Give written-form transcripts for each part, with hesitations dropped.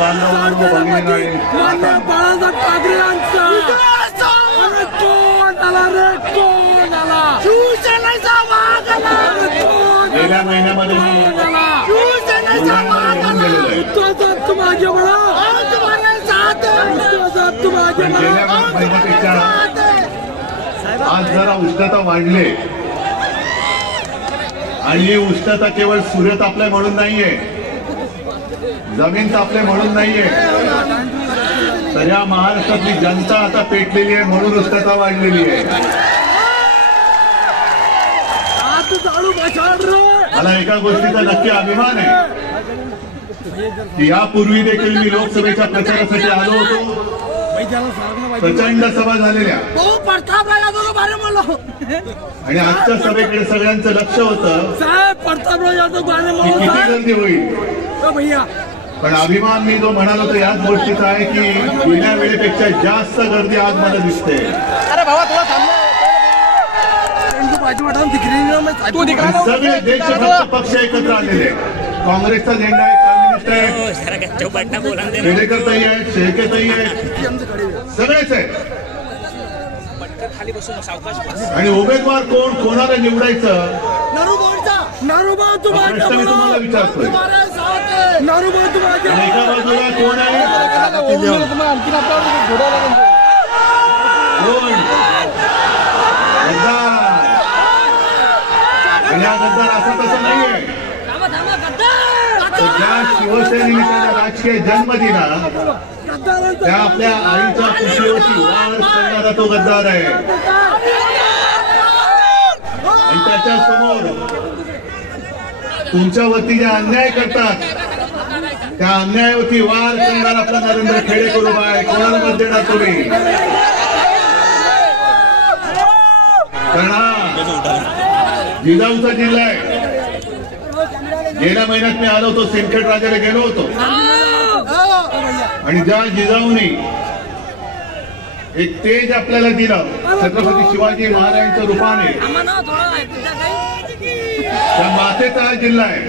बांधवांनो भगिनींनो मान्य बाळासाहेब ठाकरे यांचा अरे कोण आला रे कोण आला शिवसेनेचा वाघ आला गेल्या महिन्यामध्ये शिवसेनेचा वाघ आला उत्तरात माझे बळा तुम्हाला साथ उत्तरात माझे गेल्या महिन्यापेक्षा आज जरा उष्णता वाढले आणि ही उष्णता केवळ सूर्य तापले म्हणून नाहीये, जमीन तापले म्हणून नाहीये, तर या महाराष्ट्रातली जनता आता पेटलेली आहे म्हणून उष्णता वाढलेली आहे. मला एका गोष्टीचा नक्की अभिमान आहे की यापूर्वी देखील मी लोकसभेच्या प्रचारासाठी आलो होतो. प्रचंड सभा झालेल्या आणि आजच्या सभेकडे सगळ्यांचं लक्ष होतं किती गर्दी होईल. पण अभिमान मी जो म्हणालो तो याच गोष्टीचा आहे की गेल्या वेळेपेक्षा जास्त गर्दी आज मला दिसते. सगळे देशभक्त पक्ष एकत्र आलेले, काँग्रेसचा झेंडा आहे, खेडेकरताई आहेत, शेळकेताई आहेत, सगळेच आहेत. आणि उमेदवार कोण, कोणाला निवडायचं प्रश्न मी तुम्हाला विचारतोय. एका बाजूला कोण आहे, कोण गद्दार, आणि हा गद्दार असा तसं नाहीये. ज्या शिवसेनेने त्याला राजकीय जन्म दिला त्या आपल्या आईच्या कुशीवरती वार करणारा तो गद्दार आहे. आणि त्याच्या समोर तुमच्यावरती जे अन्याय करतात त्या अन्यायावरती वार करणारा आपला नरेंद्र खेडेकर उभा आहे. कोणाला मत देणार तुम्ही? कारण हा जिजाऊचा जिल्हा आहे. गेल्या महिन्यात मी आलो होतो, सिंदखेड राजाला गेलो होतो आणि ज्या जिजाऊनी एक तेज आपल्याला दिलं छत्रपती शिवाजी महाराजांच्या रूपाने, त्या मातेचा हा जिल्हा आहे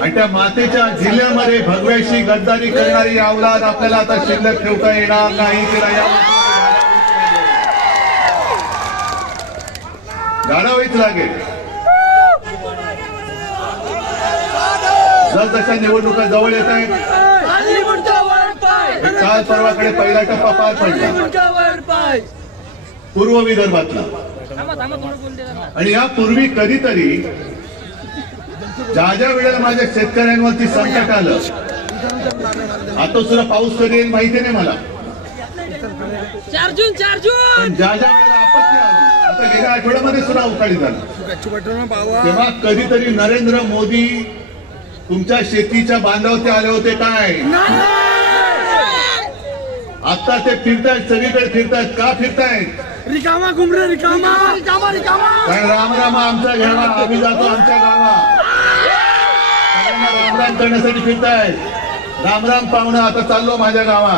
आणि त्या मातेच्या जिल्ह्यामध्ये भगव्याशी गद्दारी करणारी अवलाद आपल्याला आता शिल्लक ठेवता येणार नाही. तिला गाडावीच लागेल. जसजशा निवडणुका जवळ येत आहेत, काल परवाकडे पहिला टप्पा पार पडला पूर्व विदर्भातला, आणि यापूर्वी कधीतरी ज्या ज्या वेळेला माझ्या शेतकऱ्यांवरती संकट आलं, आता सुद्धा पाऊस कधी येईल माहिती नाही मला, पण ज्या ज्या वेळेला आपत्ती आली, आता गेल्या आठवड्यामध्ये सुद्धा अवकाळी झाला, तेव्हा कधीतरी नरेंद्र मोदी तुमच्या शेतीच्या बांधावरती आले होते काय? आता ते फिरतायत, सगळीकडे फिरतायत. का फिरतायत? रिकामा घुमरे, रिकामा रिकामा रिकामा. कारण रामराम आमचा घ्यावा, आम्ही जातो आमच्या गावा. रामराम करण्यासाठी फिरतायत. रामराम पाहुणं, आता चाललो माझ्या गावा.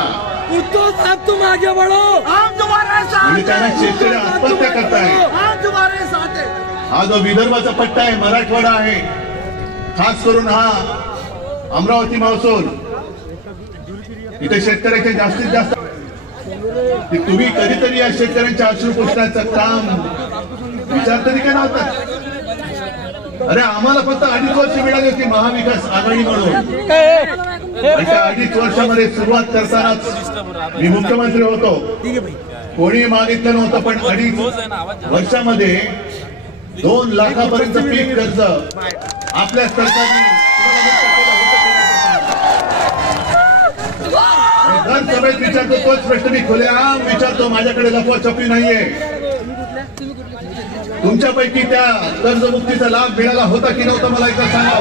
उद्धव साहेब तुम आगे बढ़ो, हम तुम्हारे साथ. म्हणजे त्यांना शेतकरी आत्महत्या करतायत. हम तुम्हारे साथ है. हा जो विदर्भाचा पट्टा आहे, मराठवाडा आहे, खास करून हा अमरावती महसूल, इथे शेतकऱ्याचे जास्तीत जास्त, की तुम्ही कधीतरी या शेतकऱ्यांच्या अश्रू पुसण्याचं काम विचार तरी काय नव्हता? अरे आम्हाला फक्त 2.5 वर्ष मिळाली होती महाविकास आघाडी म्हणून. त्या 2.5 वर्षामध्ये सुरुवात करतानाच मी मुख्यमंत्री होतो, कोणी मागितलं नव्हतं, पण 2.5 वर्षामध्ये 2 लाखापर्यंत पीक कर्ज आपल्या सरकारने दर सभेत विचारतो. तोच प्रश्न मी खुलेआम विचारतो, माझ्याकडे लपवाछपवी नाहीये. तुमच्यापैकी त्या कर्जमुक्तीचा लाभ मिळाला होता की नव्हता मला एकदा सांगा.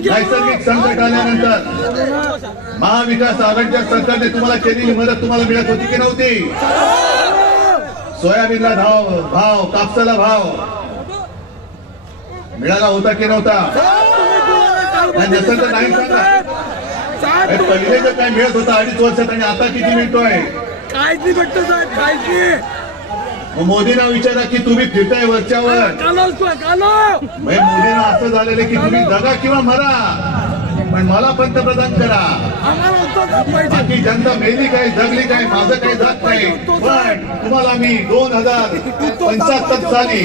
नैसर्गिक संकट आल्यानंतर महाविकास आघाडीच्या सरकारने तुम्हाला केलेली मदत तुम्हाला मिळत होती की नव्हती? सोयाबीनला भाव, कापसाला भाव मिळाला होता की नव्हता? नसेल तर नाही सांगा. पहिले जर काय मिळत होता 2.5 वर्षात आणि आता किती मिळतोय? काहीच नाही भेटतो साहेब, काहीच नाही. मग मोदींना विचारा की तुम्ही फिरताय वरच्यावर. मोदींना असं झालेलं की तुम्ही जगा किंवा मरा, पण मला पंतप्रधान करा. बाकी जनता मेली काय जगली काय माझं काही जात नाही, पण तुम्हाला मी 2075 साली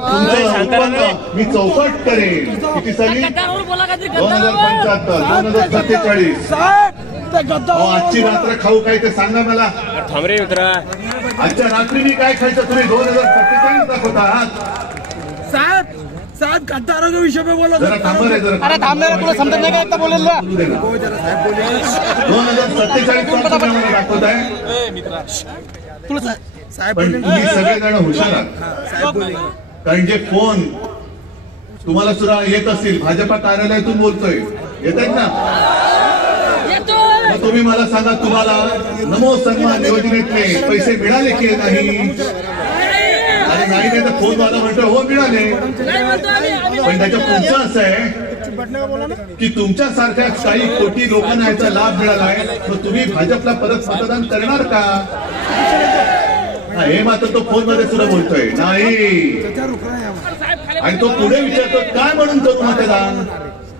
तुमचं उत्पन्न मी चौपट करेन. किती साली? 2075, 2047. आजची रात्र खाऊ काय ते सांगा मला. थांब रे मित्रा, आजच्या रात्री मी काय खायचं तुम्ही 2047 दाखवता आहात. साहेब गद्दारों के विषय में बोलो. जरा थांबा रे, जरा. अरे थांबणार तुला समजत नाही का एकदा बोलेल ना. 2047 मला दाखवताय. तुला पण तुम्ही सगळेजण हुशार आहात, कारण जे फोन तुम्हाला सुद्धा येत असतील, भाजपा कार्यालयातून बोलतोय, येत आहेत ना. मग तुम्ही मला सांगा, तुम्हाला नमो सन्मान योजनेतले पैसे मिळाले की नाही? अरे नाही तर फोनवाला म्हणतो हो मिळाले, पण त्याच्या पुढचं असं आहे की तुमच्या सारख्या काही कोटी लोकांना याचा लाभ मिळालाय, मग तुम्ही भाजपला परत मतदान करणार का? हे मात्र तो फोनमध्ये सुद्धा बोलतोय नाही. आणि तो पुढे विचारतो काय म्हणून करू मतदान.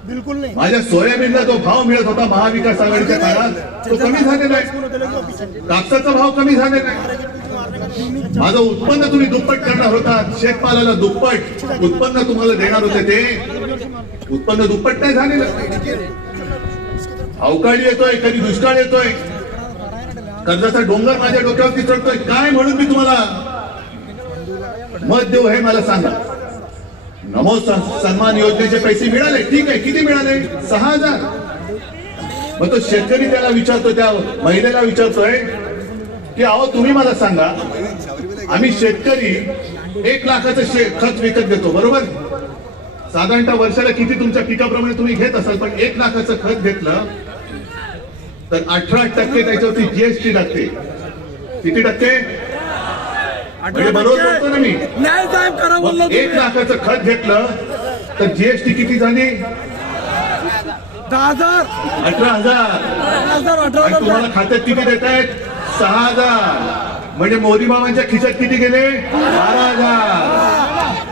बिलकुल नाही. माझ्या सोयाबीनला जो भाव मिळत होता महाविकास आघाडीच्या काळात, तो कमी झालेला आहे. कापसाचा भाव कमी झालेला आहे. माझं उत्पन्न तुम्ही दुप्पट करणार होता, शेतमालाला दुप्पट उत्पन्न तुम्हाला देणार होते, ते उत्पन्न दुप्पट नाही झालेलं. अवकाळी येतोय, कधी दुष्काळ येतोय, कर्जाचा डोंगर माझ्या डोक्यावरती चढतोय. काय म्हणून मी तुम्हाला मत देऊ हे मला सांगा. नमो सन्मान योजनेचे पैसे मिळाले, ठीक आहे. किती मिळाले? 6000. मग तो शेतकरी त्याला विचारतो, त्या महिलेला विचारतोय की अहो तुम्ही मला सांगा, आम्ही शेतकरी 1 लाखाचं खत विकत घेतो, बरोबर? साधारणतः वर्षाला किती तुमच्या पिकाप्रमाणे तुम्ही घेत असाल, पण 1 लाखाचं खत घेतलं तर 18% त्याच्यावरती जीएसटी लागते. किती टक्के? म्हणजे बरोबर बोलतो ना मी. नाही साहेब करा बोललो. 1 लाखाचं खत घेतलं तर जीएसटी किती झाली? 10,000. 18,000. आणि तुम्हाला खात्यात किती देत आहेत? 6,000. म्हणजे मोदी मामांच्या खिशात किती गेले? 12,000.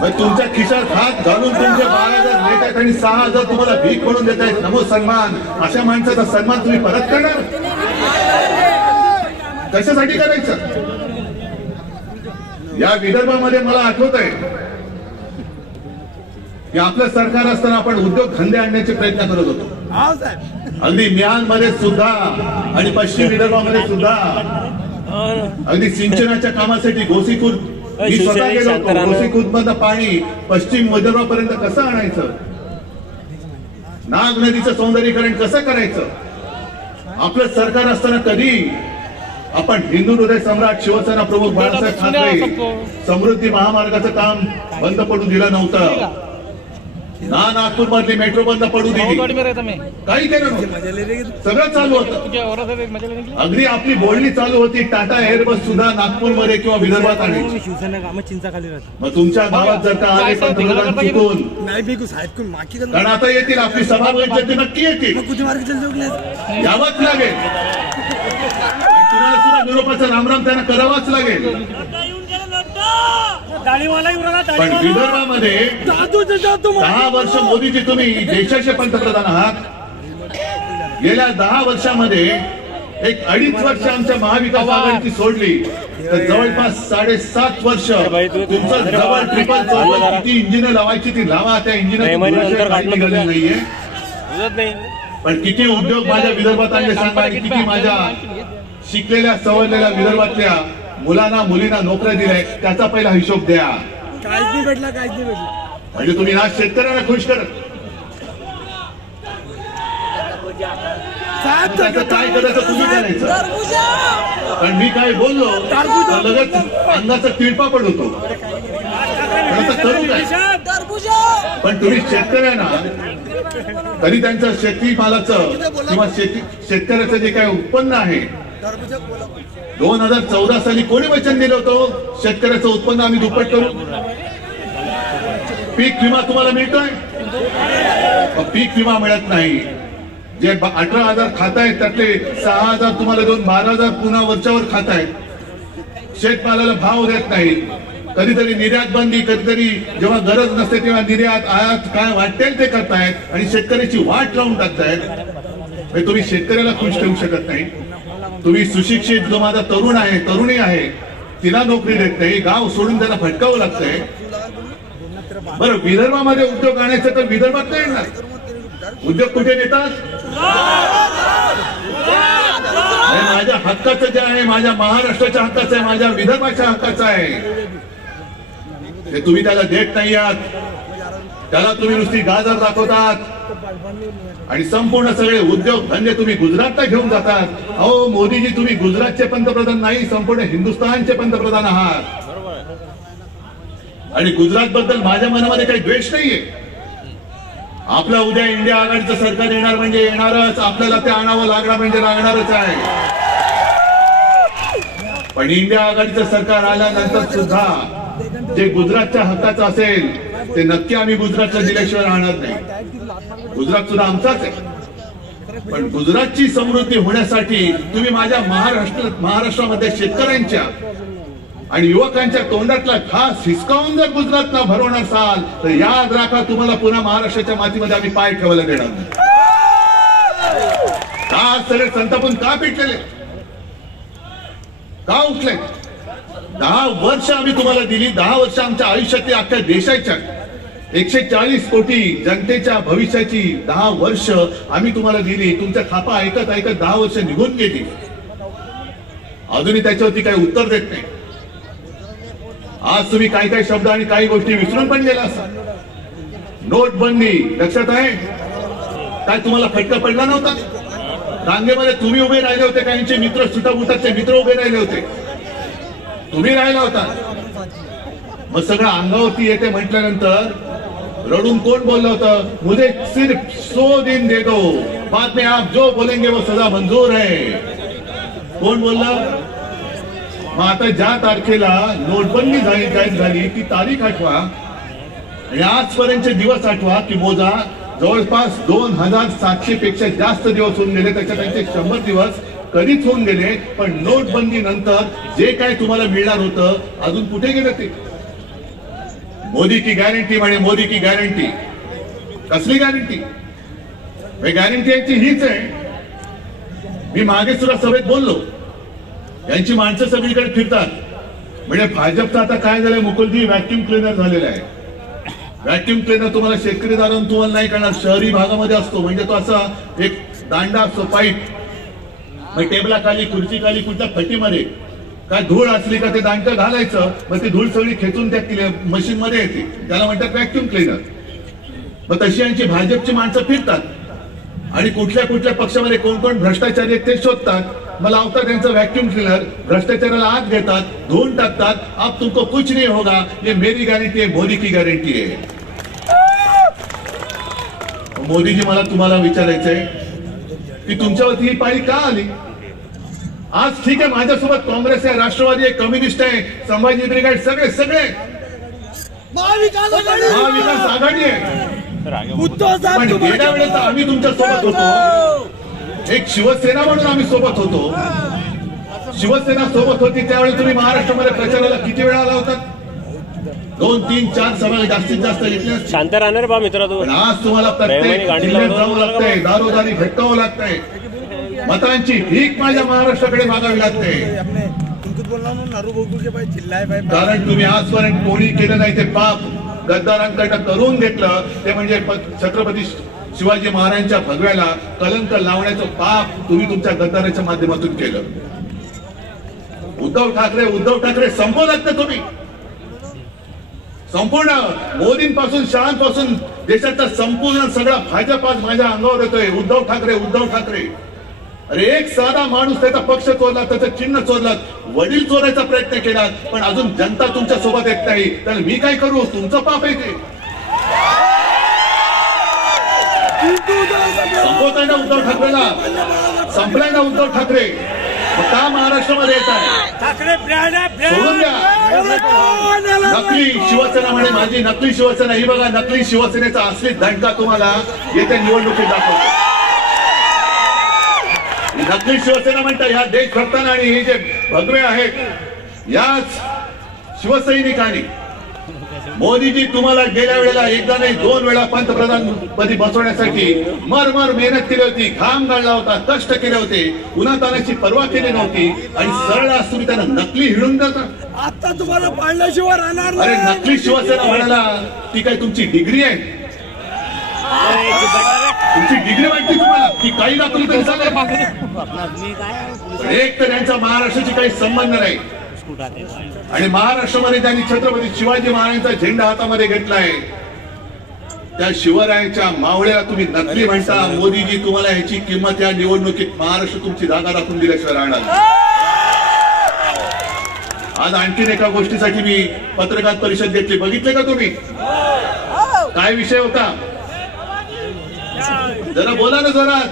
मग तुमच्या खिशात हात घालून तुमचे 12,000 देत आहेत आणि 6,000 तुम्हाला भीक म्हणून देत आहेत. नमो सन्मान. अशा माणसाचा सन्मान तुम्ही परत करणार? कशासाठी करायचं? या विदर्भामध्ये मला आठवत आहे की आपलं सरकार असताना आपण उद्योग धंदे आणण्याचे प्रयत्न करत होतो. अगदी म्यानमध्ये सुद्धा आणि पश्चिम विदर्भामध्ये सुद्धा अगदी सिंचनाच्या कामासाठी गोसीखुर्द मी स्वतः गेलो होतो. गोसीखुर्द मधलं पाणी पश्चिम विदर्भापर्यंत कसं आणायचं, नाग नदीचं सौंदर्यीकरण कसं करायचं. आपलं सरकार असताना कधी आपण हिंदू हृदय सम्राट शिवसेना प्रमुख बाळासाहेब ठाकरे समृद्धी महामार्गाचं काम बंद पडू दिलं नव्हतं. नागपूर मधली मेट्रो बंद पडू दिली, काही केलं नव्हतं. सगळं चालू होतं. अगदी आपली बोलणी चालू होती. टाटा एअरबस सुद्धा नागपूरमध्ये किंवा विदर्भात आणायची. मग तुमच्या गावात जर का आले पंतप्रधान चुकून, कारण आता येतील आपली सभा ते नक्की येतील, यावंच लागेल. तुम्हाला सुद्धा निरोपाचा रामराम त्यांना करावाच लागेल. पण विदर्भामध्ये 10 वर्ष मोदीजी तुम्ही देशाचे पंतप्रधान आहात. गेल्या 10 वर्षामध्ये 1-2.5 वर्ष आमच्या महाविकास आघाडीची सोडली तर जवळपास 7.5 वर्ष तुमचं जवळ ट्रिपल चौपट किती इंजिन लावायची ती लावा. त्या इंजिनियर नाहीये. पण किती उद्योग माझ्या विदर्भात आणले सांगा, आणि किती माझ्या शिकलेल्या सवरलेल्या विदर्भातल्या मुलांना मुलींना नोकऱ्या दिल्या, त्याचा पहिला हिशोब द्या. काहीच नाही भेटला, काहीच नाही भेटला. म्हणजे तुम्ही आज शेतकऱ्यांना खुश करत त्याचं काय करायचं तुम्ही करायचं. पण मी काय बोललो तर लगेच अंगाचा तिळपा पडतो. करू काय? पण तुम्ही शेतकऱ्यांना तरी त्यांचं शेतीमालाचं किंवा शेतकऱ्याचं जे काय उत्पन्न आहे, 2014 साली कोणी वचन दिलं होतं शेतकऱ्याचं उत्पन्न आम्ही दुप्पट करू. पीक विमा तुम्हाला मिळतोय? पीक विमा मिळत नाही. जे 18,000 खातायत त्यातले 6,000 तुम्हाला देऊन 12,000 पुन्हा वरच्यावर खातायत. शेतमालाला भाव देत नाहीत, कधीतरी निर्यात बंदी, कधीतरी जेव्हा गरज नसते तेव्हा निर्यात आयात काय वाटेल ते करतायत आणि शेतकऱ्याची वाट लावून टाकतायत. तुम्ही शेतकऱ्याला खुश ठेवू शकत नाही. तुम्ही सुशिक्षित जो माझा तरुण आहे, तरुणी आहे, तिला नोकरी देत नाही, गाव सोडून त्याला भटकावं लागतंय. बरं, विदर्भामध्ये उद्योग आणायचं तर विदर्भात नाही येणार. उद्योग कुठे नेतात? माझ्या हक्काचं जे आहे, माझ्या महाराष्ट्राच्या हक्काचं आहे, माझ्या विदर्भाच्या हक्काचं आहे, ते तुम्ही त्याला देत नाही आहात. त्याला तुम्ही नुसती गाजर दाखवतात आणि संपूर्ण सगळे उद्योग धंदे तुम्ही गुजरातला घेऊन जातात. अहो मोदीजी, तुम्ही गुजरातचे पंतप्रधान नाही, संपूर्ण हिंदुस्थानचे पंतप्रधान आहात. आणि गुजरात बद्दल माझ्या मनामध्ये काही द्वेष नाहीये. आपलं उद्या इंडिया आघाडीचं सरकार येणार म्हणजे येणारच, आपल्याला ते आणावं लागणार म्हणजे लागणारच आहे. पण इंडिया आघाडीचं सरकार आल्यानंतर सुद्धा जे गुजरातच्या हक्काचं असेल ते नक्की आम्ही गुजरातला दिल्याशिवाय राहणार नाही. गुजरात सुद्धा आमचाच आहे. पण गुजरातची समृद्धी होण्यासाठी तुम्ही माझ्या महाराष्ट्रामध्ये शेतकऱ्यांच्या आणि युवकांच्या तोंडातला घास हिसकावून जर गुजरातला भरवणार असाल तर याद राखा, तुम्हाला पुन्हा महाराष्ट्राच्या मातीमध्ये आम्ही पाय ठेवायला देणार नाही. का सगळे संतापून का पेटलेले, का उठले? 10 वर्ष आम्ही तुम्हाला दिली, 10 वर्ष आमच्या आयुष्यातली, अख्ख्या देशाच्या 140 कोटी जनतेच्या भविष्याची 10 वर्ष आम्ही तुम्हाला दिली. तुमच्या थापा ऐकत ऐकत 10 वर्ष निघून गेली. अजूनही त्याच्यावरती काही उत्तर देत नाही. आज तुम्ही काही काही शब्द आणि काही गोष्टी विसरून पण गेला असाल. नोटबंदी लक्षात आहे काय? तुम्हाला फटका पडला नव्हता? रांगेमध्ये तुम्ही उभे राहिले होते, काहींचे मित्र, सुटाबुटाचे मित्र उभे राहिले होते, तुम्ही राहिला होता. मग सगळं अंगावरती येते म्हटल्यानंतर रडून कोण बोललं होतं? मुझे सिर्फ 100 दिन दे दो, बाद में आप जो बोलेंगे वो सदा मंजूर है. कोण बोललं? मग आता ज्या तारखेला नोटबंदी जाहीर झाली ती तारीख आठवा आणि आजपर्यंतचे दिवस आठवा की मोजा. जवळपास 2700 पेक्षा जास्त दिवस होऊन गेले, त्याच्यात त्यांचे 100 दिवस कधीच होऊन गेले. पण नोटबंदी नंतर जे काय तुम्हाला मिळणार होतं अजून कुठे गेलं ते? मोदी की गॅरंटी म्हणे, मोदी की गॅरंटी. कसली गॅरंटी? गॅरंटी यांची हीच आहे. मी मागे सुद्धा सभेत बोललो, यांची माणसं सगळीकडे फिरतात. म्हणजे भाजपचं आता काय झालंय, मुकुलजी व्हॅक्युम क्लिनर झालेला आहे. व्हॅक्युम क्लिनर तुम्हाला शेतकरी दारांना तुम्हाला नाही करणार, शहरी भागामध्ये असतो. म्हणजे तो असा एक दांडा असतो, पाईप, मग टेबलाखाली, खुर्चीखाली, कुठल्या फटीमध्ये काय धूळ असली का ते दांडकं घालायचं, मग ती धूळ सगळी खेचून त्या मशीन मध्ये येते, त्याला म्हणतात व्हॅक्युम क्लिनर. मग तशी यांची भाजपची माणसं फिरतात आणि कुठल्या कुठल्या पक्षामध्ये कोण कोण भ्रष्टाचारी आहेत ते शोधतात, मला लावतात त्यांचं व्हॅक्यूम क्लीनर, भ्रष्टाचाराला आत घेतात, धुवून टाकतात. अब तुमको कुछ नहीं होगा, ये मेरी गारंटी है, मोदी की गारंटी है. मोदीजी, मला तुम्हाला विचारायचंय की तुमच्यावरती ही पाळी का आली? आज ठीक आहे, माझ्यासोबत काँग्रेस आहे, राष्ट्रवादी आहे, कम्युनिस्ट आहे, संभाजी ब्रिगेड, सगळे सगळे महाविकास आघाडी आहे. पण गेल्या वेळेस आम्ही तुमच्या सोबत होतो, एक शिवसेना म्हणून आम्ही सोबत होतो. शिवसेना सोबत होती त्यावेळी तुम्ही महाराष्ट्रामध्ये प्रचाराला किती वेळा आला होता? 2, 3, 4 सभा जास्तीत जास्त घेतल्या. शांत राहणार बा मित्र तू. पण आज तुम्हाला प्रत्येक जिल्ह्यात जावं लागतंय, दारोदारी भटकावं लागतंय, मतांची भीक माझ्या महाराष्ट्राकडे मागावी लागते. कारण तुम्ही आजपर्यंत कोणी केलं नाही ते पाप गद्दारांकडनं करून घेतलं. ते म्हणजे छत्रपती शिवाजी महाराजांच्या भगव्याला कलंक लावण्याचं पाप तुम्ही तुमच्या गद्दाराच्या माध्यमातून केलं. उद्धव ठाकरे संपवलात ना तुम्ही. संपूर्ण मोदींपासून, शहांपासून देशाचा संपूर्ण सगळा भाजप आज माझ्या अंगावर येतोय. उद्धव ठाकरे. अरे एक साधा माणूस त्याचा पक्ष चोरला, त्याचं चिन्ह चोरलं, वडील चोरायचा प्रयत्न केला, पण अजून जनता तुमच्या सोबत येत नाही. तर मी काय करू? तुमचं पाप आहे ते. संपवताय ना उद्धव ठाकरेला, संपलाय ना उद्धव ठाकरे. का महाराष्ट्रामध्ये येत आहे? सोडून द्या. नकली शिवसेना म्हणे माझी नकली शिवसेना. ही बघा, नकली शिवसेनेचा असली दणका तुम्हाला येत्या निवडणुकीत दाखवतो. नकली शिवसेना म्हणतात ह्या देश भक्तांना आणि हे जे भगवे आहेत याच शिवसैनिकांनी मोदीजी तुम्हाला गेल्या वेळेला एकदा नाही 2 वेळा पंतप्रधान पदी बसवण्यासाठी मरमर मेहनत केली होती, घाम गाळला होता, कष्ट केले होते, उन्हातानाची पर्वा केली नव्हती आणि सरळ आज तुम्ही त्यांना नकली हिडून देता. आता तुम्हाला पाळल्याशिवाय राहणार अरे नाही. नकली शिवसेना म्हणाला ती काय तुमची डिग्री आहे? तुमची डिग्री वाटते तुम्हाला की काही दाखवली तरी चालेल? एक तर यांचा महाराष्ट्राशी काही संबंध नाही आणि महाराष्ट्रामध्ये ज्यांनी छत्रपती शिवाजी महाराजांचा झेंडा हातामध्ये घेतलाय त्या शिवरायांच्या मावळ्याला तुम्ही नकली म्हणता. मोदीजी तुम्हाला ह्याची किंमत या निवडणुकीत महाराष्ट्र तुमची जागा राखून दिल्याशिवाय राहणार. आज आणखीन एका गोष्टीसाठी मी पत्रकार परिषद घेतली, बघितले का तुम्ही? काय विषय होता जरा बोला ना, जोरात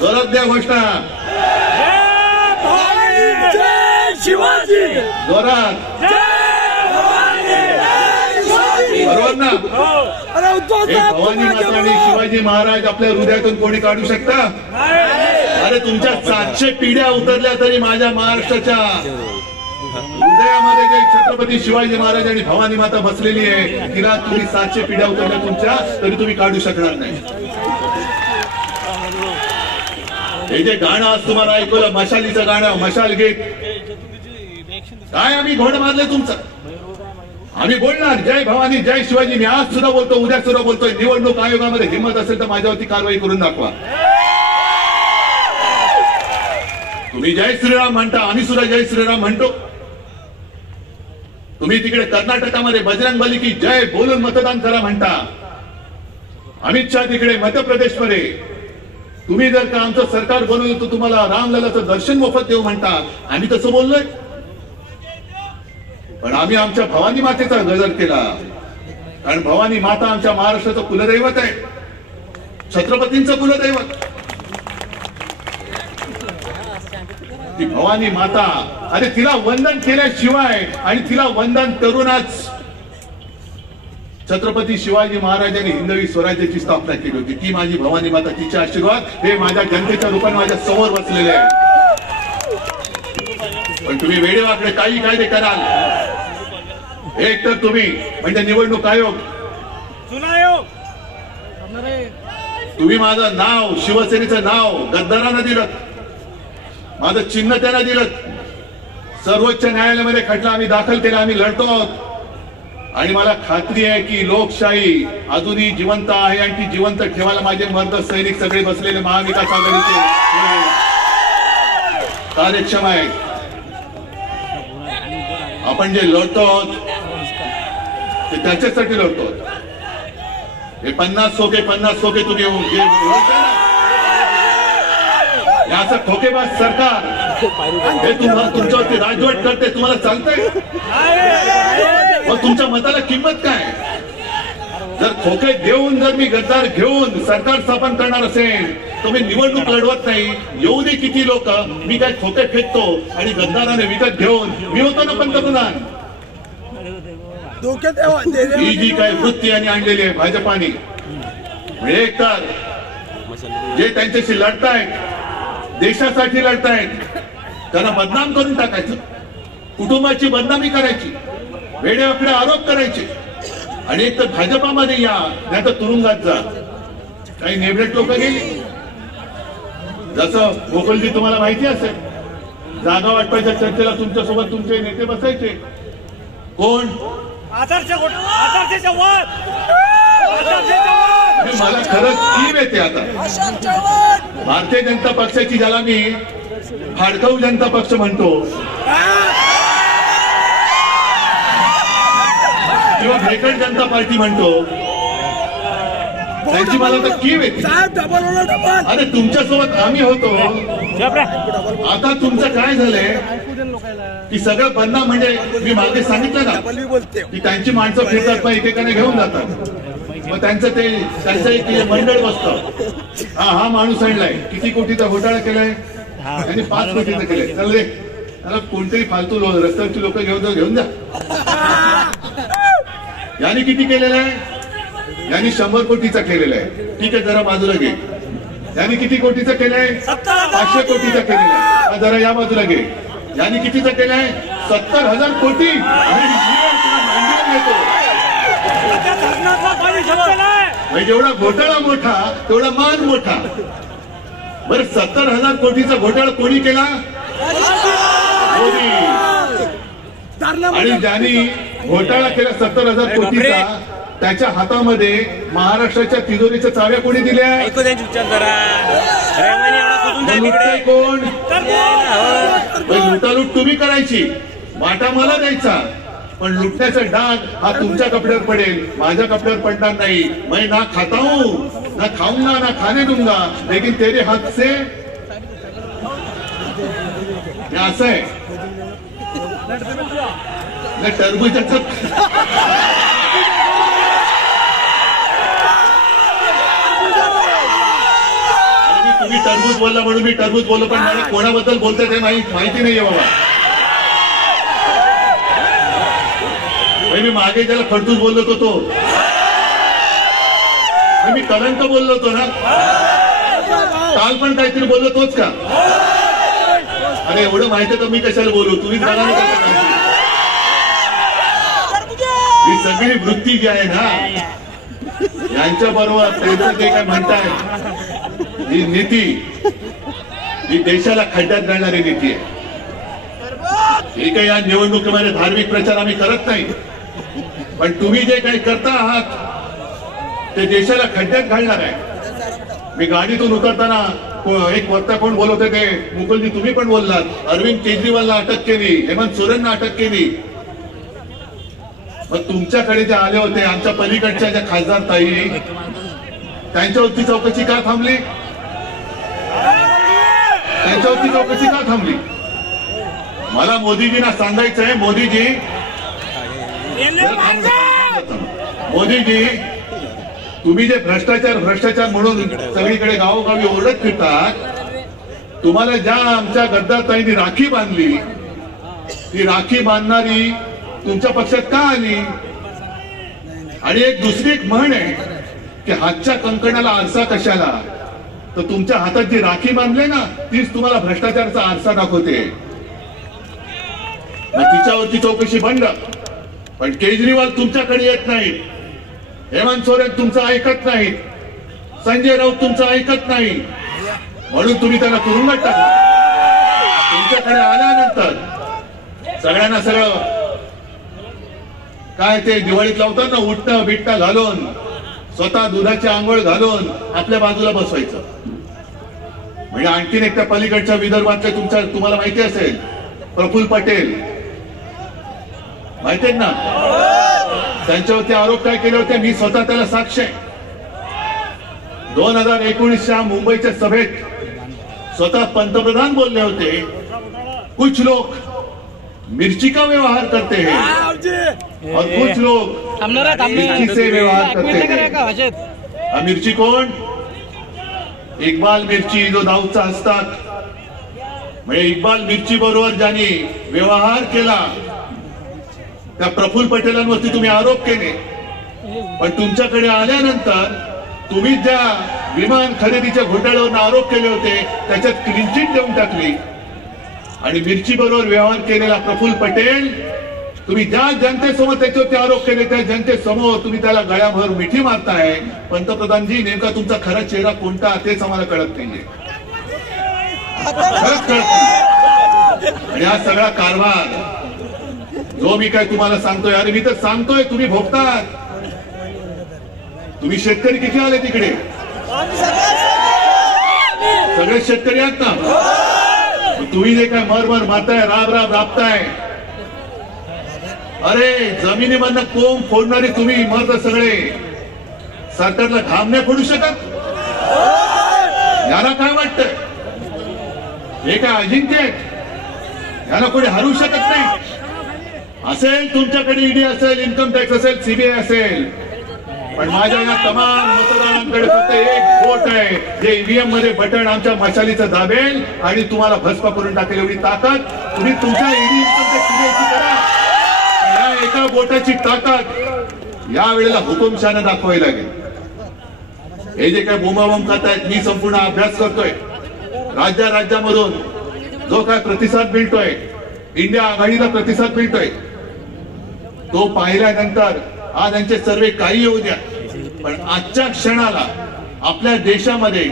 जोरात द्या घोषणा, शिवाजी जोरात, बरोबर ना? अरे उद्धव हे भवानी माता आणि शिवाजी महाराज आपल्या हृदयातून कोणी काढू शकता? अरे तुमच्या 700 पिढ्या उतरल्या तरी माझ्या महाराष्ट्राच्या हृदयामध्ये जे छत्रपती शिवाजी महाराज आणि भवानी माता बसलेली आहे तिला तुम्ही 700 पिढ्या उतरल्या तुमच्या तरी तुम्ही काढू शकणार नाही. हे जे गाणं आज तुम्हाला ऐकवलं मशालीचं गाणं, मशाल गीत, काय आम्ही घोड मारले तुमचं? आम्ही बोलणार जय भवानी जय शिवाजी. मी आज सुद्धा बोलतो, उद्या सुद्धा बोलतोय. निवडणूक आयोगामध्ये हिंमत असेल तर माझ्यावरती कारवाई करून दाखवा. तुम्ही जय श्रीराम म्हणता, आम्ही सुद्धा जय श्रीराम म्हणतो. तुम्ही तिकडे कर्नाटकामध्ये बजरंग बली की जय बोलून मतदान करा म्हणता. अमित शहा तिकडे मध्य प्रदेशमध्ये तुम्ही जर का आमचं सरकार बनवलं तर तुम्हाला रामललाचं दर्शन मोफत देऊ म्हणता. आम्ही तसं बोललोय, पण आम्ही आमच्या भवानी मातेचा गजर केला, कारण भवानी माता आमच्या महाराष्ट्राचं कुलदैवत आहे, छत्रपतींचं कुलदैवत. ती भवानी माता, अरे तिला वंदन केल्याशिवाय आणि तिला वंदन करूनच छत्रपती शिवाजी महाराजांनी हिंदवी स्वराज्याची स्थापना केली होती. ती माझी भवानी माता, तिचे आशीर्वाद हे माझ्या जनतेच्या रूपाने माझ्या समोर बसलेले आहे. पण तुम्ही वेडेवाकडे काही कायदे कराल. एक तर तुम्ही म्हणजे निवडणूक आयोग, तुम्ही माझं नाव, शिवसेनेचं नाव गद्दारांना दिलं, माझं चिन्ह त्यांना दिलं. सर्वोच्च न्यायालयामध्ये खटला आम्ही दाखल केला, आम्ही लढतो आहोत आणि मला खात्री आहे की लोकशाही अजूनही जिवंत आहे आणि ती जिवंत ठेवायला माझे मर्द सैनिक सगळे बसलेले महाविकास आघाडीचे कार्यक्षम आहेत. आपण जे लढतो आहोत ते त्याच्यासाठी लढतो. हे 50 खोके तुम्ही असं खोकेबाज सरकार हे तुम्हाला तुमच्यावरती राजवट करते, तुम्हाला चालतंय? मग तुमच्या मताला किंमत काय? जर खोके देऊन जर मी गद्दार घेऊन सरकार स्थापन करणार असेल तर मी निवडणूक लढवत नाही. येऊ दे किती लोक, मी काय खोके फेकतो आणि गद्दाराने विकत घेऊन मी होतो ना पंतप्रधान. ही जी काय वृत्ती आणि आणलेली आहे भाजपाने, एक तर जे त्यांच्याशी लढतायत देशासाठी लढतायत त्यांना बदनाम करून टाकायचं, कुटुंबाची बदनामी करायची, वेडेवाकडे आरोप करायचे आणि एक तर भाजपामध्ये या नाही तर तुरुंगात जा. काही नेबलेट लोक गेली, जसं गोकुलजी तुम्हाला माहिती असेल, जागा वाटपायच्या चर्चेला तुमच्यासोबत तुमचे नेते बसायचे. कोण? मला खरंच कीव येते आता भारतीय जनता पक्षाची, ज्याला मी फाडकाऊ जनता पक्ष म्हणतो किंवा भेकड जनता पार्टी म्हणतो, त्यांची मला तर कीव येते. अरे तुमच्यासोबत आम्ही होतो, आता तुमचं काय झालंय की सगळं बदनाम. म्हणजे मी मागे सांगितलं ना की त्यांची माणसं फिरतात, एकेकाने घेऊन जातात, मग त्यांचं एक मंडळ बसतं. हा माणूस आणलाय, किती कोटीचा घोटाळा केलाय, त्यांनी 5 कोटीचा केलाय, चल रे त्याला कोणतरी फालतू रस्त्यावरची लोक घेऊन जा. यांनी किती केलेलं आहे? यांनी 100 कोटीचा केलेला आहे. ठीक आहे, जरा बाजूला घे. यांनी किती कोटीचं केलंय? 500 कोटीचा केलेला आहे. जरा या बाजूला घे. यांनी कितीचा केलाय? 70,000 कोटी. आणि येतो म्हणजे जेवढा घोटाळा मोठा तेवढा मान मोठा. बरं 70,000 कोटीचा घोटाळा कोणी केला? मोदी. आणि ज्यांनी घोटाळा केला 70,000 कोटीचा त्याच्या हातामध्ये महाराष्ट्राच्या तिजोरीच्या चाव्या कोणी दिल्या? कोण? लुटालूट तुम्ही करायची, वाटा मला द्यायचा, पण लुटण्याचा डाग हा तुमच्या कपड्यावर पडेल, माझ्या कपड्यावर पडणार नाही. मैं ना खाता हूं ना खाऊंगा ना खाने दूंगा, लेकिन तेरे हाथ से असं आहे ना. टरबूजाचं तुम्ही टरबूज बोलला म्हणून मी टरबूज बोललो, पण मला कोणाबद्दल बोलतोय ते माहिती नाहीये बाबा. मी मागे त्याला खडतूस बोललो होतो तो, मी कलंक बोललो होतो ना, काल पण काहीतरी बोललो तोच का? अरे एवढं माहिती तर मी कशाला बोलू, तुम्ही बघा ना कसं. ही सगळी वृत्ती जी आहे ना यांच्या बरोबर त्यांचं जे काय म्हणताय ही नीती, ही देशाला खड्ड्यात घालणारी नीती आहे. हे काही या निवडणुकीमध्ये धार्मिक प्रचार आम्ही करत नाही, पण तुम्ही जे काही करता आहात ते देशाला खड्ड्यात घालणार आहे. मी गाडीतून उतरताना एक वक्ता कोण बोलत होते ते मुकुलजी तुम्ही पण बोललात, अरविंद केजरीवालला अटक केली, हेमंत सोरेनला अटक केली. मग तुमच्याकडे जे आले होते आमच्या पलीकडच्या ज्या खासदार ताई, त्यांच्यावरती चौकशी का थांबली? त्यांच्यावरती चौकशी का थांबली? मला मोदीजींना सांगायचं आहे, मोदीजी तुम्ही जे भ्रष्टाचार म्हणून सगळीकडे गावोगावी ओरडत फिरतात, तुम्हाला ज्या आमच्या गद्दारताईंनी राखी बांधली, ती राखी बांधणारी तुमच्या पक्षात का आली? आणि एक दुसरी एक म्हण आहे की हातच्या कंकणाला आरसा कशाला, तर तुमच्या हातात जी राखी बांधले ना तीच तुम्हाला भ्रष्टाचाराचा आरसा दाखवते. तिच्यावरती चौकशी बंद. पण केजरीवाल तुमच्याकडे येत नाहीत, हेमंत सोरेन तुमचं ऐकत नाहीत, संजय राऊत तुमचं ऐकत नाही, म्हणून तुम्ही त्यांना तुरुंगात टाकलं. तुमच्याकडे आल्यानंतर सगळ्यांना सगळं काय ते दिवाळीत लावतात ना, उठणं बिटणं घालून, स्वतः दुधाची आंघोळ घालून आपल्या बाजूला बसवायचं. म्हणजे आणखीन एक त्या पलीकडच्या विदर्भातले तुम्हाला माहिती असेल प्रफुल्ल पटेल, माहिती आहे ना, त्यांच्यावरती आरोप काय केले होते? मी स्वतः त्याला साक्ष आहे. 2019च्या मुंबईच्या सभेत स्वतः पंतप्रधान बोलले होते, कुछ लोग मिर्ची का व्यवहार करते हैं और कुछ लोग मिर्ची से व्यवहार करते हैं. मिर्ची कोण? इक्बाल मिर्ची जो दाऊदचा असतात. म्हणजे इक्बाल मिर्ची बरोबर ज्यांनी व्यवहार केला त्या प्रफुल्ल पटेलांवरती तुम्ही आरोप केले. पण तुमच्याकडे आल्यानंतर तुम्ही ज्या विमान खरेदीच्या घोटाळ्यावर आरोप केले होते त्याच्यात क्लीन चिट देऊन टाकली. आणि मिर्ची बरोबर व्यवहार केलेला प्रफुल्ल पटेल, तुम्ही ज्या जनतेसमोर त्याच्यावरती आरोप केले त्या जनतेसमोर तुम्ही त्याला गळ्याभर मिठी मारताय. पंतप्रधानजी नेमका तुमचा खरा चेहरा कोणता तेच आम्हाला कळत नाहीये, खरंच कळत नाही. आणि हा सगळा कारभार जो मी काय तुम्हाला सांगतोय, अरे मी तर सांगतोय तुम्ही भोगतात. तुम्ही शेतकरी किती आले तिकडे? सगळे शेतकरी आहेत ना. तुम्ही जे काय मरमर मारताय, राब राबताय, अरे जमिनीमधनं कोंब फोडणारे तुम्ही मर्द सगळे सरकारला घाम नाही फोडू शकत? याला काय वाटतंय? हे काय अजिंक्य आहेत? याला कोणी हरू शकत नाही. असेल तुमच्याकडे ईडी असेल, इन्कम टॅक्स असेल, सीबीआय असेल, पण माझ्या या तमाम मतदारांकडे फक्त एक वोट आहे जे ईव्हीएम मध्ये बटन आमच्या मशालीचं दाबेल आणि तुम्हाला भस्म करून टाकेल. एवढी ताकद तुम्ही तुमच्या ईडी इन्कम टॅक्स सीबीआयची करा. या एका वोटाची ताकद या वेळेला हुकुमशाने दाखवावी लागेल. हे जे काय बोंबाबोंब करतायत, मी संपूर्ण अभ्यास करतोय. राज्यामधून जो काय प्रतिसाद मिळतोय इंडिया आघाडीला प्रतिसाद मिळतोय तो पाहिल्यानंतर आज यांचे सर्वे काही येऊ द्या, पण आजच्या क्षणाला आपल्या देशामध्ये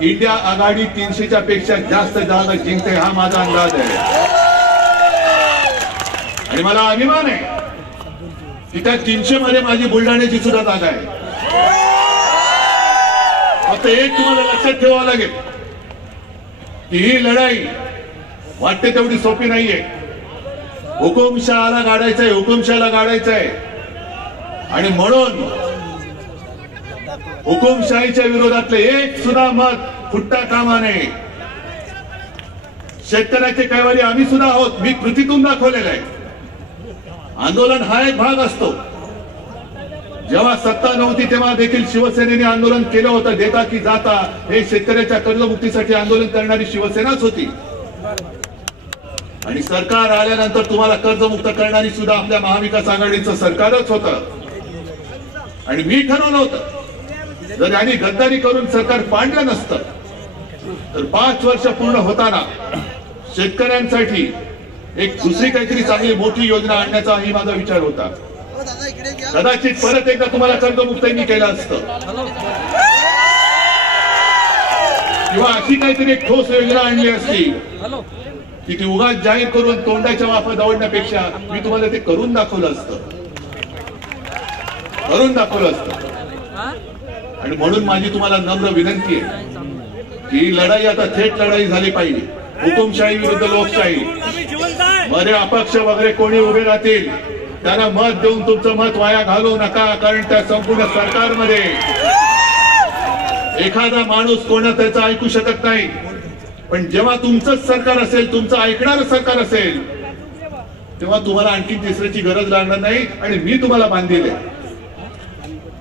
इंडिया आघाडी 300च्या पेक्षा जास्त जागा जिंकते हा माझा अंदाज आहे. आणि मला अभिमान आहे की त्या 300 मध्ये माझी बुलढाण्याची सुद्धा जागा आहे. फक्त एक तुम्हाला लक्षात ठेवावं लागेल की ही लढाई वाटते तेवढी सोपी नाहीये. हुकुमशहाला गाडायचंय, हुकुमशाला गाडायचंय. आणि म्हणून हुकुमशाहीच्या विरोधातले एक सुद्धा मत फुटता कामा नये. शेतकऱ्याचे कैवारी आम्ही सुद्धा आहोत. मी कृतीतून दाखवलेलं आहे. आंदोलन हा एक भाग असतो. जेव्हा सत्ता नव्हती तेव्हा देखील शिवसेनेने आंदोलन केलं होतं. देता की जाता हे शेतकऱ्याच्या कर्जमुक्तीसाठी आंदोलन करणारी शिवसेनाच होती. आणि सरकार आल्यानंतर तुम्हाला कर्जमुक्त करणारी सुद्धा आपल्या महाविकास आघाडीचं सरकारच होतं. आणि मी ठरवलं होतं जर यांनी गद्दारी करून सरकार पाडलं नसतं तर 5 वर्ष पूर्ण होताना शेतकऱ्यांसाठी एक दुसरी काहीतरी चांगली मोठी योजना आणण्याचा ही माझा विचार होता. कदाचित परत एकदा तुम्हाला कर्जमुक्त मी केलं असतं किंवा अशी काहीतरी एक ठोस योजना आणली असती की ती उगाच जाहीर करून तोंडाच्या वाफा दवडण्यापेक्षा मी तुम्हाला ते करून दाखवलं असतं. आणि म्हणून माझी तुम्हाला नम्र विनंती आहे की ही लढाई आता थेट लढाई झाली पाहिजे. हुकुमशाही विरुद्ध लोकशाही. मध्ये अपक्ष वगैरे कोणी उभे राहतील त्यांना मत देऊन तुमचं मत वाया घालवू नका. कारण त्या संपूर्ण सरकारमध्ये एखादा माणूस कोणा त्याचं ऐकू शकत नाही. पण जेव्हा तुमचंच सरकार असेल, तुमचं ऐकणारं सरकार असेल, तेव्हा तुम्हाला आणखी तिसऱ्याची गरज लागणार नाही. आणि मी तुम्हाला बांधील आहे.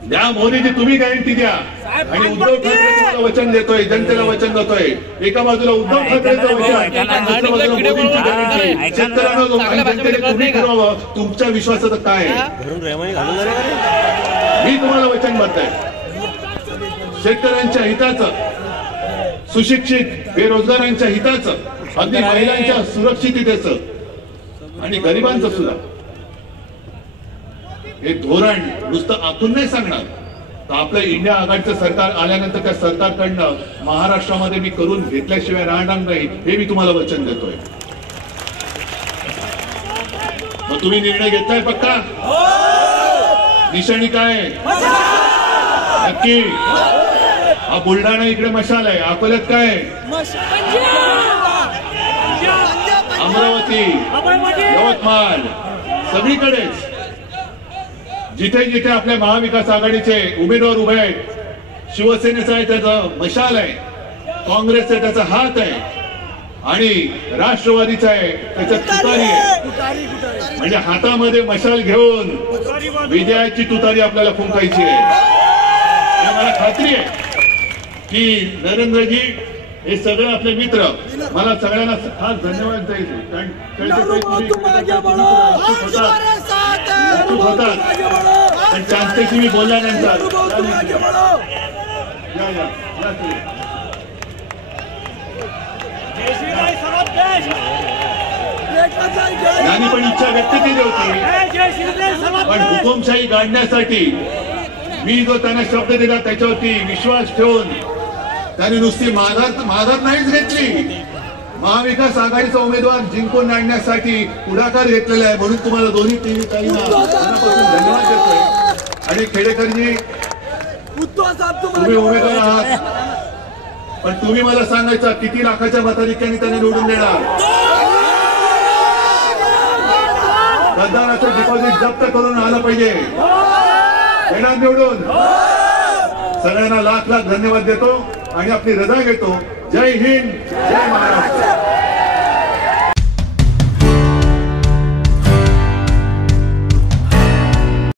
द्या मोदीजी, तुम्ही गॅरंटी द्या. आणि उद्धव ठाकरे तुम्हाला वचन देतोय, जनतेला वचन देतोय. एका बाजूला उद्धव ठाकरेंचं वचन, दुसऱ्या बाजूला मोदींची गॅरंटी. शेतकऱ्यांना आणि जनतेने तुम्ही करावं. तुमच्या विश्वासाचं काय आहे? मी तुम्हाला वचनबद्ध आहे. शेतकऱ्यांच्या हिताचं, सुशिक्षित बेरोजगारांच्या हिताचं, अगदी महिलांच्या सुरक्षिततेचं आणि गरिबांचं सुद्धा हे धोरण नुसतं आखून नाही सांगणार. तर आपलं इंडिया आघाडीचं सरकार आल्यानंतर त्या सरकारकडनं महाराष्ट्रामध्ये मी करून घेतल्याशिवाय राहणार नाही हे मी तुम्हाला वचन देतोय. मग तुम्ही निर्णय घेताय पक्का? निशाणी काय नक्की? हा बुलढाणा इकडे मशाल आहे. अकोल्यात काय? अमरावती, यवतमाळ, सगळीकडेच जिथे जिथे आपल्या महाविकास आघाडीचे उमेदवार उभे आहेत, शिवसेनेचा आहे त्याचा मशाल आहे, काँग्रेसचा त्याचा हात आहे आणि राष्ट्रवादीचा आहे त्याचा तुतारी आहे. म्हणजे हातामध्ये मशाल घेऊन विजयाची तुतारी आपल्याला फुंकायची आहे. मला खात्री आहे की नरेंद्रजी हे सगळे आपले मित्र. मला सगळ्यांना खास धन्यवाद द्यायचे. कारण चांचेशी मी बोलल्यानंतर यांनी पण इच्छा व्यक्त केली होती. पण हुकुमशाही गाडण्यासाठी मी जो त्यांना शब्द दिला त्याच्यावरती विश्वास ठेवून त्यांनी नुसती माघार नाहीच घेतली, महाविकास आघाडीचा उमेदवार जिंकून आणण्यासाठी पुढाकार घेतलेला आहे. म्हणून तुम्हाला दोन्ही ताईंना मनापासून धन्यवाद देतोय. आणि खेडेकरजी, तुम्ही उमेदवार आहात, पण तुम्ही मला सांगायचं किती लाखाच्या मताधिक्याने त्यांना निवडून देणार? मतदानाचं डिपॉझिट जप्त करून आलं पाहिजे. देणार निवडून? सगळ्यांना लाख लाख धन्यवाद देतो आणि आपली रजा घेतो. जय हिंद, जय महाराष्ट्र.